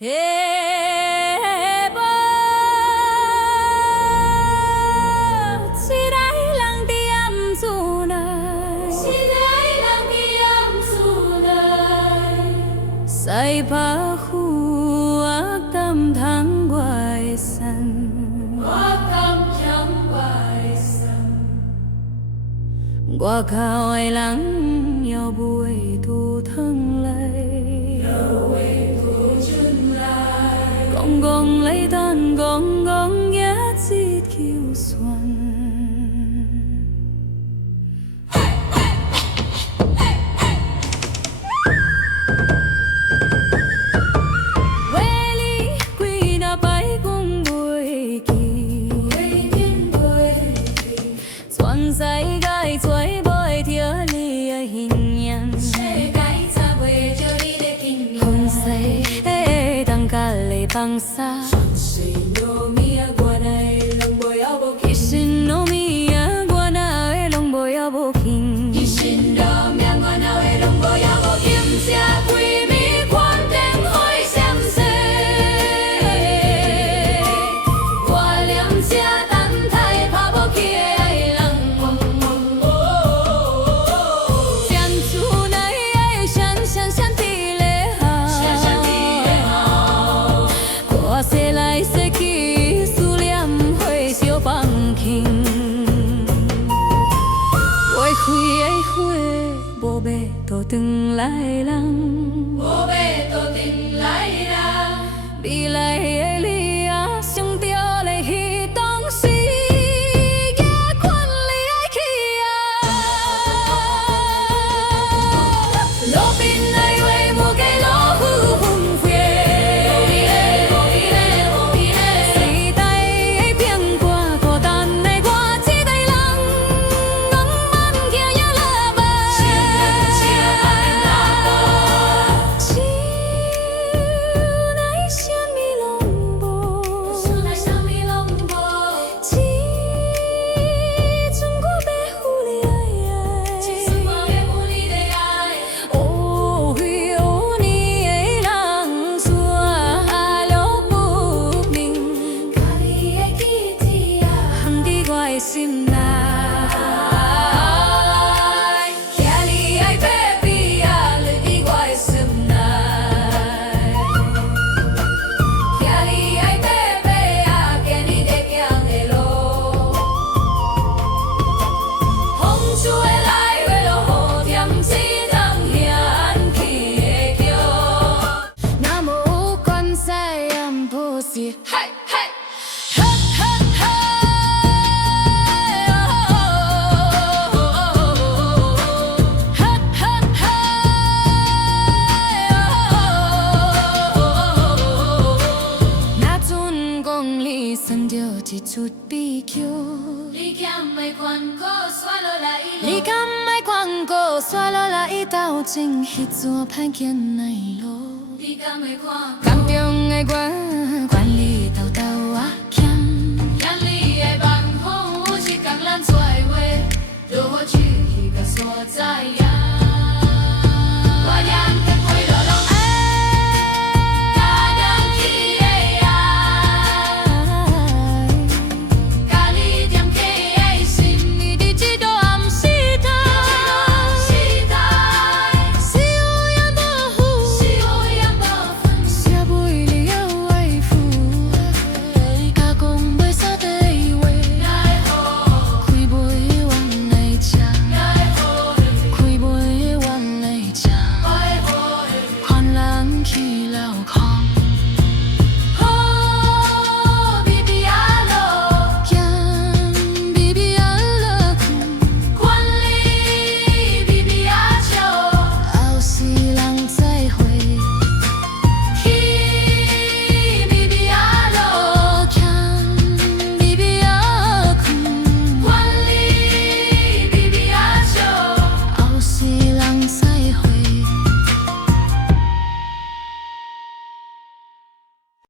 下晡，一个人伫暗厝内，西北雨啊，甘通我的伞，外口的人犹未拄汤来。公公来等，公公也一求算。话你几若摆讲袂记，全世界找袂着你的形影。风西的东甲你放撒。一身糯米啊，我哪会拢无要无轻？这几暝看灯火闪烁，我念这等待打无起的爱人。乡厝内的闪伫咧好，我说来说去，思念火烧放轻。会开的花，无要倒转来的人，未来的你啊，想着咧彼当时，夜困你爱去啊。路边的花，无计落雨纷飞，时代的变卦，孤单的我，一个人，茫茫行呀落寞。心内啥物拢无，一阵我要负你的爱。哦哟，你的人煞路不明，家己的记忆啊，放伫我的心内。遐你爱 baby 啊，落伫我的心内。遐你爱 baby 啊，今日在行的路。风吹来月落雨点，只当遐起的桥。若无有关西也毋好势，嘿嘿。哈哈哈！哈哈哈！若阵讲你选着一出悲剧，你敢会劝我刷落来伊斗阵，迄撮歹行的路。感中的我，管你斗斗啊欠。眼里的晚风，有一天咱做伙，落雨去迄个所在呀。